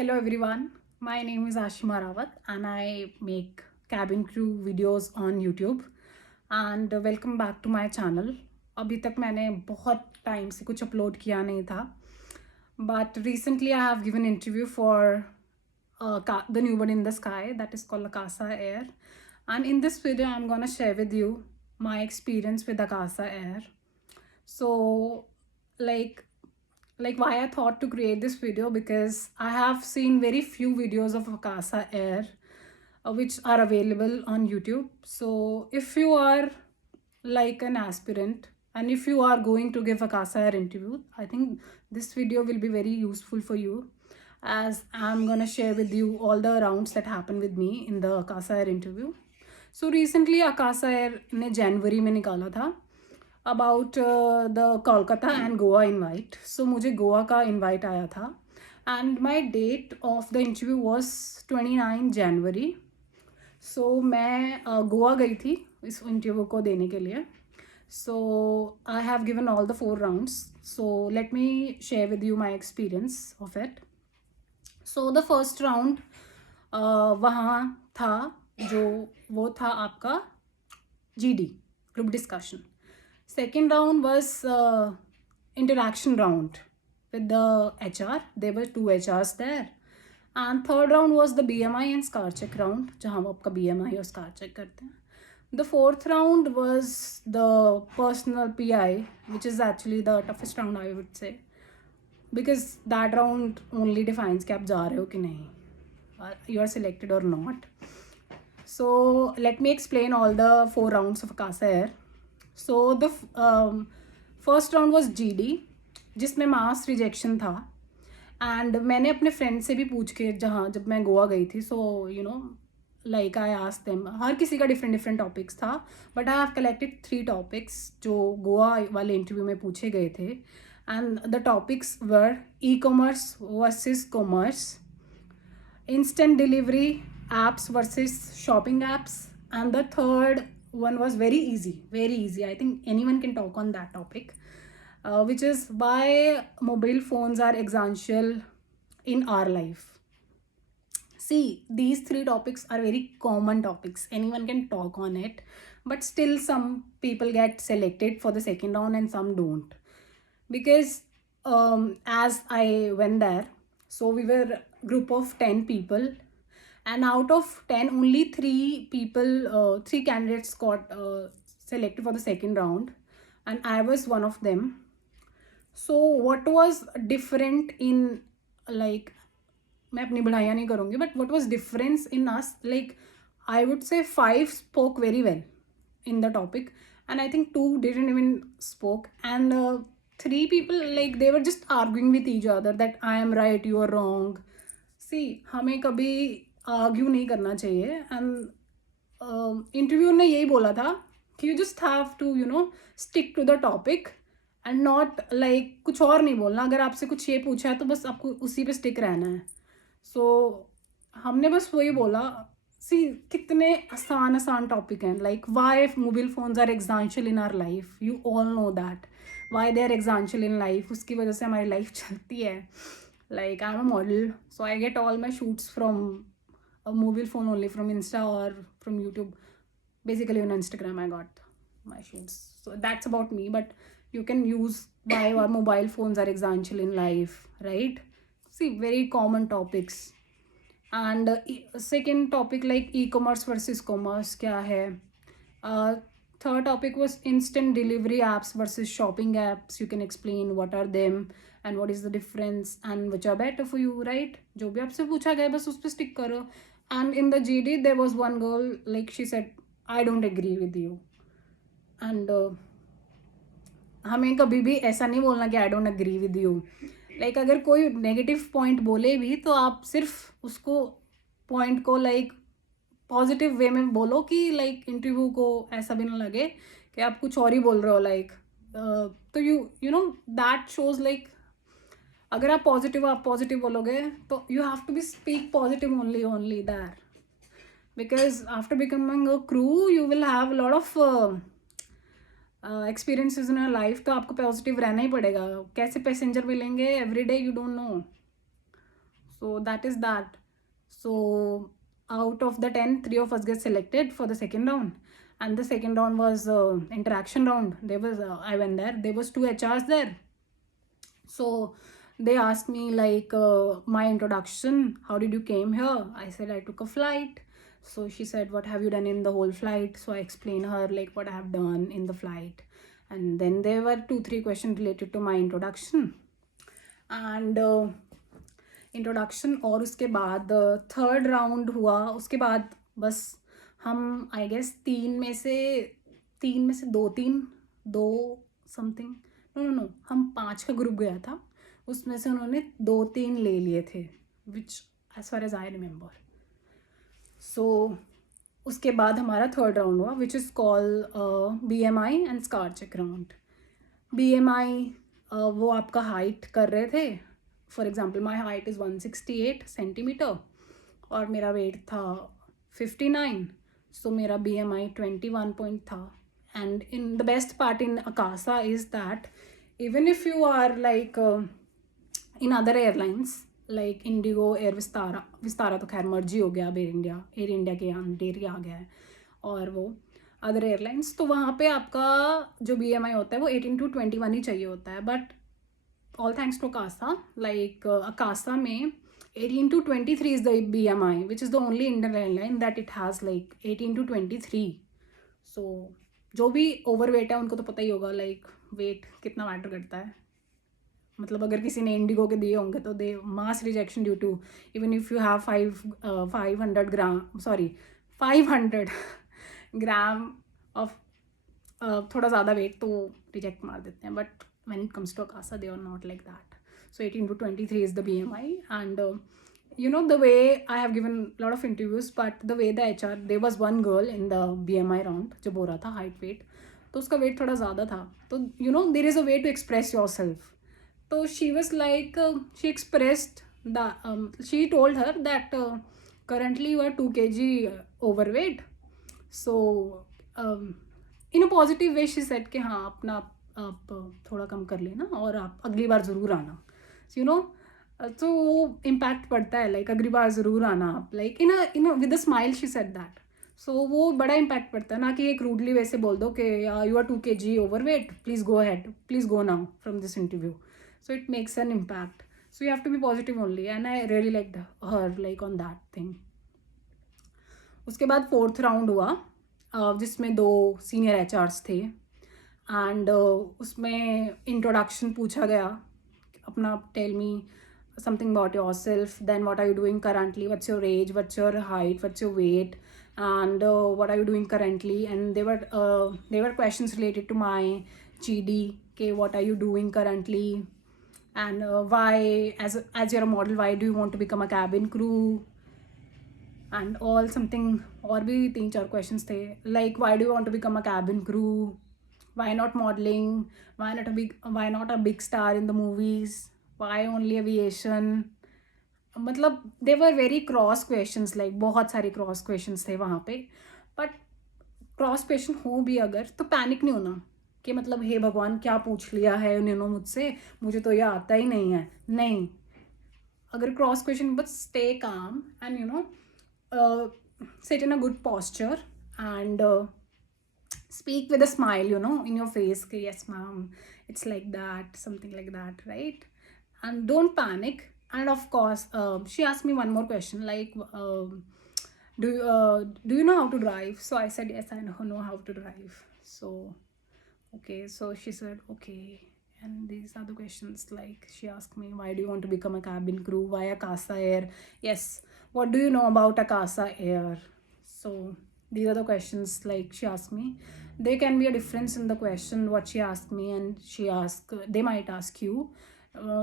Hello everyone, my name is Ashima Rawat and I make cabin crew videos on YouTube and welcome back to my channel. अभी तक मैंने बहुत टाइम से कुछ अपलोड किया नहीं था but recently I have given interview for the New Bird in the Sky that is called Akasa Air, and in this video I'm gonna share with you my experience with Akasa Air. So like why I thought to create this video, because I have seen very few videos of Akasa Air which are available on YouTube. So if you are like an aspirant and if you are going to give Akasa Air interview, I think this video will be very useful for you, as I'm gonna share with you all the rounds that happened with me in the Akasa Air interview. So recently Akasa Air ने जनवरी में निकाला था about the Kolkata and Goa invite. So मुझे गोवा का invite आया था and my date of the interview was 29 January. So मैं गोवा गई थी इस इंटरव्यू को देने के लिए. So I have given all the 4 rounds. So let me share with you my experience of it. So the first round वहाँ था जो वो था आपका GD, group discussion. Second round was interaction round with the HR. There were 2 HRs there. And third round was the BMI and scar check round, जहाँ वो आपका BMI और scar check करते हैं. The fourth round was the personal PI, which is actually the toughest round I would say, because that round only defines कि आप जा रहे हो कि नहीं, you are selected or not. So let me explain all the 4 rounds of Akasa Air. So the first round was GD, जिसमें मास रिजेक्शन था. एंड मैंने अपने फ्रेंड से भी पूछ के, जहाँ जब मैं गोवा गई थी, so you know like I asked them. हर किसी का डिफरेंट टॉपिक्स था, but I have collected 3 topics जो गोवा वाले इंटरव्यू में पूछे गए थे. And the topics were e commerce versus commerce, instant delivery apps versus shopping apps, and the third one was very easy. I think anyone can talk on that topic, which is why mobile phones are essential in our life. See, these 3 topics are very common topics, anyone can talk on it, but still some people get selected for the second round and some don't, because as I went there, so we were a group of 10 people, and out of 10 only 3 people, 3 candidates got selected for the second round, and I was one of them. So what was different in, like, मैं अपनी बढ़ाइयाँ नहीं करूँगी, but what was difference in us, like I would say 5 spoke very well in the topic, and I think 2 didn't even spoke, and 3 people, like they were just arguing with each other that I am right, you are wrong. See, हमें कभी आर्ग्यू नहीं करना चाहिए. And interview ने यही बोला था कि you just have to stick to the topic and not like कुछ और नहीं बोलना. अगर आपसे कुछ ये पूछा है तो बस आपको उसी पे स्टिक रहना है. सो हमने बस वही बोला. सी, कितने आसान टॉपिक हैं, like why mobile phones are essential in our life. You all know that why they are essential in life. उसकी वजह से हमारी लाइफ चलती है. Like I'm a model, so I get all my shoots from a mobile phone only, from Insta or from YouTube. Basically on Instagram I got my shoots. So that's about me, but you can use why our mobile phones are essential in life, right? See, very common topics. And second topic, like e-commerce versus commerce, kya hai. Third topic was instant delivery apps versus shopping apps. You can explain what are them and what is the difference and which are better for you, right? जो भी आपसे पूछा गया बस उस पर stick करो. And in the GD there was one girl, like she said, I don't agree with you. And हमें कभी भी ऐसा नहीं बोलना कि I don't agree with you. Like अगर कोई नेगेटिव पॉइंट बोले भी तो आप सिर्फ उसको पॉइंट को लाइक पॉजिटिव वे में बोलो, कि लाइक इंटरव्यू को ऐसा भी ना लगे कि आप कुछ और ही बोल रहे हो. लाइक तो you know that shows, like अगर आप पॉजिटिव बोलोगे तो you have to be speak positive only that, because after becoming a crew you will have lot of experiences in your life. तो आपको पॉजिटिव रहना ही पड़ेगा. कैसे पैसेंजर मिलेंगे every day, you don't know. So that is that. So out of the 10, 3 of us get selected for the second round, and the second round was interaction round. There was I went there. There was 2 HRs there. So they asked me like my introduction. How did you came here? I said I took a flight. So she said, what have you done in the whole flight? So I explained her like what I have done in the flight, and then there were 2-3 questions related to my introduction and introduction. और उसके बाद third round हुआ. उसके बाद बस हम I guess तीन में से दो समथिंग, नो हम 5 का ग्रुप गया था. उसमें से उन्होंने 2-3 ले लिए थे, which as far as I remember. So उसके बाद हमारा थर्ड राउंड हुआ, which is call BMI and scar check round. BMI वो आपका हाइट कर रहे थे. For example my height is 168 centimetre और मेरा वेट था 59. सो मेरा BMI 21 पॉइंट था. And in the best part in Akasa is that even if you are like in other airlines like IndiGo, एयर विस्तारा तो खैर मर्जी हो गया. अब एयर इंडिया के अंडर आ गया है, और वो अदर एयरलाइंस, तो वहाँ पे आपका जो BMI होता है वो 18 to 21 ही चाहिए होता है. But all thanks to Akasa, like Akasa में 18 to 23 is the BMI, which is the only Indian airline that it has like 18 to 23. So जो भी overweight है उनको तो पता ही होगा like weight कितना मैटर करता है. मतलब अगर किसी ने इंडिगो के दिए होंगे तो they mass rejection due to even if you have 500 gram of थोड़ा ज़्यादा वेट तो रिजेक्ट मार देते हैं. But when it comes to Akasa, they are not like that. So 18 to 23 is the BMI. And you know, the way I have given a lot of interviews, but the way the HR, there was one girl in the BMI round जो बोल रहा था height weight, तो उसका weight थोड़ा ज़्यादा था. तो you know, there is a way to express yourself. तो she was like she expressed she told her that currently you are 2 kg overweight. So in a positive way she said कि हाँ अपना आप थोड़ा कम कर लेना और आप अगली बार ज़रूर आना. यू नो, तो वो इम्पैक्ट पड़ता है लाइक अगली बार ज़रूर आना आप, like in with a smile she said that. So वो बड़ा इम्पैक्ट पड़ता है ना कि एक रूडली वैसे बोल दो कि you are 2 kg overweight, please go ahead, please go now from this interview. So it makes an impact. So you have to be positive only, and I really like her like on that thing. उसके बाद fourth round हुआ जिसमें 2 senior HRs थे. एंड उसमें introduction पूछा गया, अपना tell me something about yourself, then what are you doing currently, what's your as, what's your height, what's your weight, and what are you doing currently. And their questions related to my GD के what are you doing currently, and why as you're a model why do you want to become a cabin crew, and all something और भी 3-4 questions थे like why do you want to become a cabin crew, why not modeling, why not a big star in the movies, why only aviation. मतलब they were very cross questions, like बहुत सारे cross questions थे वहाँ पे. But cross question हो भी अगर तो पैनिक नहीं होना कि मतलब हे भगवान क्या पूछ लिया है उन्होंने मुझसे, मुझे तो ये आता ही नहीं है. नहीं, अगर cross question but stay calm and you know sit in a good posture and speak with a smile, you know, in your face. Yes ma'am, it's like that, something like that, right? And don't panic. And of course she asked me one more question like do you know how to drive? So I said yes, I know how to drive. So okay, so she said okay, and these are the questions like she asked me why do you want to become a cabin crew, why Akasa Air, yes, what do you know about Akasa Air. So these are the questions like she asked me. There can be a difference in the question what she asked me and they might ask you.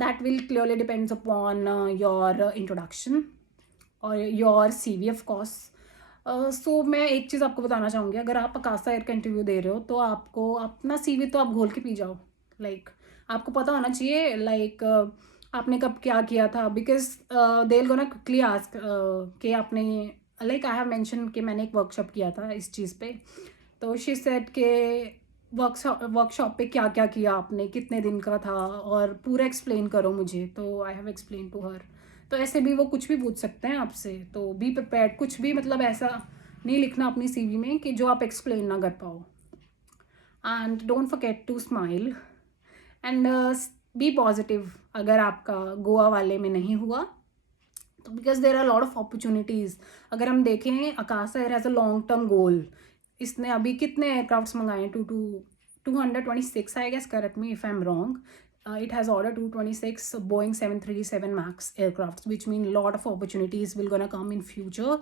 That will clearly depends upon your introduction or your CV of course. So मैं एक चीज़ आपको बताना चाहूँगी, अगर आप अकासा एयर का इंटरव्यू दे रहे हो तो आपको अपना CV तो आप घोल के पी जाओ. लाइक आपको पता होना चाहिए लाइक आपने कब क्या किया था, because they will gonna quickly ask कि आपने लाइक आई हैव मेंशन कि मैंने एक वर्कशॉप किया था इस चीज़ पे. तो शी सेड के वर्कशॉप पे क्या क्या किया आपने, कितने दिन का था, और पूरा एक्सप्लेन करो मुझे. तो I have explain to her. तो ऐसे भी वो कुछ भी पूछ सकते हैं आपसे, तो बी प्रिपेयर्ड। कुछ भी मतलब ऐसा नहीं लिखना अपनी सीवी में कि जो आप एक्सप्लेन ना कर पाओ। And don't forget to smile and be positive. अगर आपका गोवा वाले में नहीं हुआ तो because there are lot of opportunities. अगर हम देखें, Akasa air has a long term goal. इसने अभी कितने एयरक्राफ्ट्स मंगाए हैं? 226 I guess, correct me if I am wrong. It has ordered 226 Boeing 737 MAX aircrafts, which mean a lot of opportunities will gonna come in future.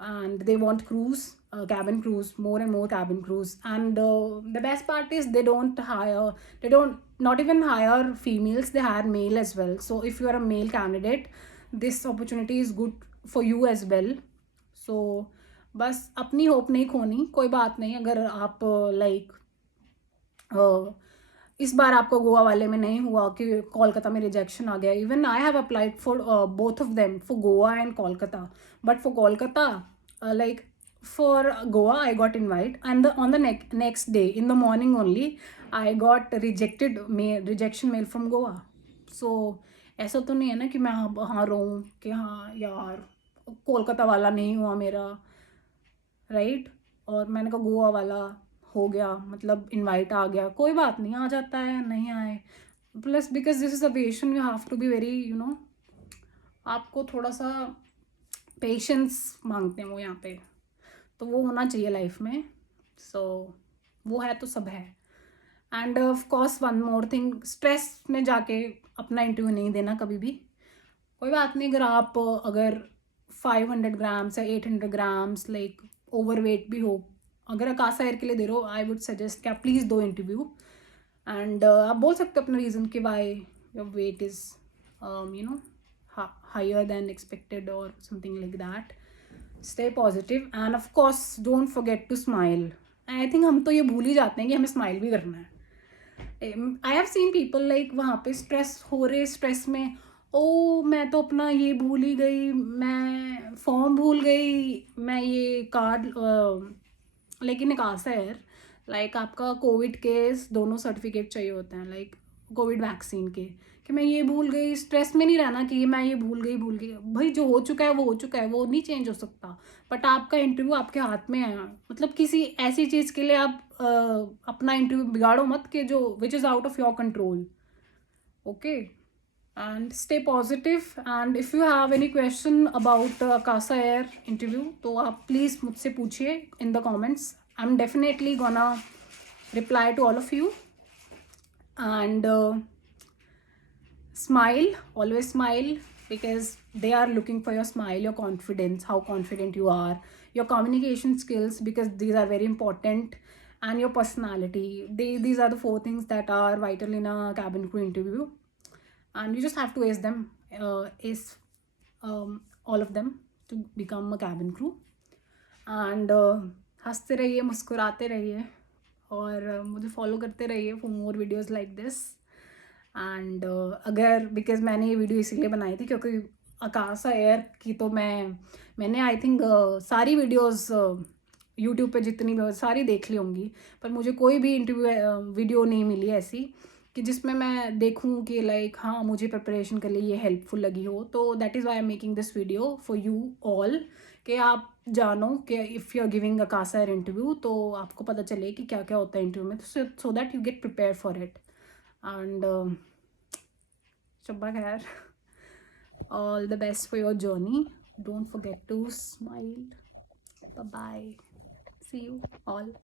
And they want crews, cabin crews, more and more cabin crews. And the best part is they don't not even hire females, they hire male as well. So if you are a male candidate, this opportunity is good for you as well. So बस अपनी होप नहीं खोनी, कोई बात नहीं। अगर आप लाइक इस बार आपको गोवा वाले में नहीं हुआ कि कोलकाता में रिजेक्शन आ गया, even I have applied for both of them, for Goa एंड Kolkata. But for Kolkata, like for Goa, I got invite, and on the next day in the morning only, I got rejection mail from Goa. So ऐसा तो नहीं है ना कि मैं हाँ रोऊँ कि हाँ यार कोलकाता वाला नहीं हुआ मेरा, राइट? और मैंने कहा गोवा वाला हो गया, मतलब इनवाइट आ गया, कोई बात नहीं, आ जाता है, नहीं आए। Plus because this is aviation, you have to be very आपको थोड़ा सा पेशेंस मांगते हैं वो यहाँ पे, तो वो होना चाहिए लाइफ में। सो वो है तो सब है। And of course one more thing, stress में जाके अपना इंटरव्यू नहीं देना कभी भी। कोई बात नहीं, अगर 500 ग्राम्स या 800 ग्राम्स लाइक ओवरवेट भी हो, अगर आकाश एयर के लिए दे रहे हो, आई वुड सजेस्ट कि आप प्लीज़ दो इंटरव्यू। एंड आप बोल सकते हो अपना रीज़न कि why your weight is higher than expected और something like that. Stay positive and of course don't forget to smile. I think हम तो ये भूल ही जाते हैं कि हमें स्माइल भी करना है। I have seen people like वहाँ पे स्ट्रेस में, ओ मैं तो अपना ये भूल ही गई, मैं फॉर्म भूल गई, मैं ये कार्ड। लेकिन एक आशा है लाइक आपका कोविड केस दोनों सर्टिफिकेट चाहिए होते हैं, लाइक कोविड वैक्सीन के, कि मैं ये भूल गई। स्ट्रेस में नहीं रहना कि मैं ये भूल गई। भाई जो हो चुका है वो हो चुका है, वो नहीं चेंज हो सकता। बट आपका इंटरव्यू आपके हाथ में है, मतलब किसी ऐसी चीज़ के लिए आप अपना इंटरव्यू बिगाड़ो मत कि जो which is out of your control. Okay, and stay positive. And if you have any question about Akasa Air interview तो आप प्लीज़ मुझसे पूछिए in the comments. I am definitely gonna reply to all of you. And smile, always smile, because they are looking for your smile, your confidence, how confident you are, your communication skills, because these are very important, and your personality. These are the 4 things that are vital in a cabin crew interview, and you just have to ace them, all of them to become a cabin crew. And हंसते रहिए, मुस्कुराते रहिए, और मुझे फॉलो करते रहिए for more videos like this. And अगर बिकॉज मैंने ये वीडियो इसीलिए बनाई थी क्योंकि आकाश एयर की तो मैंने आई थिंक सारी वीडियोस यूट्यूब पे जितनी भी सारी देख ली होंगी, पर मुझे कोई भी इंटरव्यू वीडियो नहीं मिली ऐसी कि जिसमें मैं देखूं कि लाइक हाँ मुझे प्रिपरेशन के लिए ये हेल्पफुल लगी हो। तो that is why I am making this video for you all, कि आप जानो कि if you are giving a Akasa Air interview तो आपको पता चले कि क्या क्या होता है इंटरव्यू में, so that you get prepare for it. And Shabba khair, all the best for your journey. Don't forget to smile. Bye bye, see you all.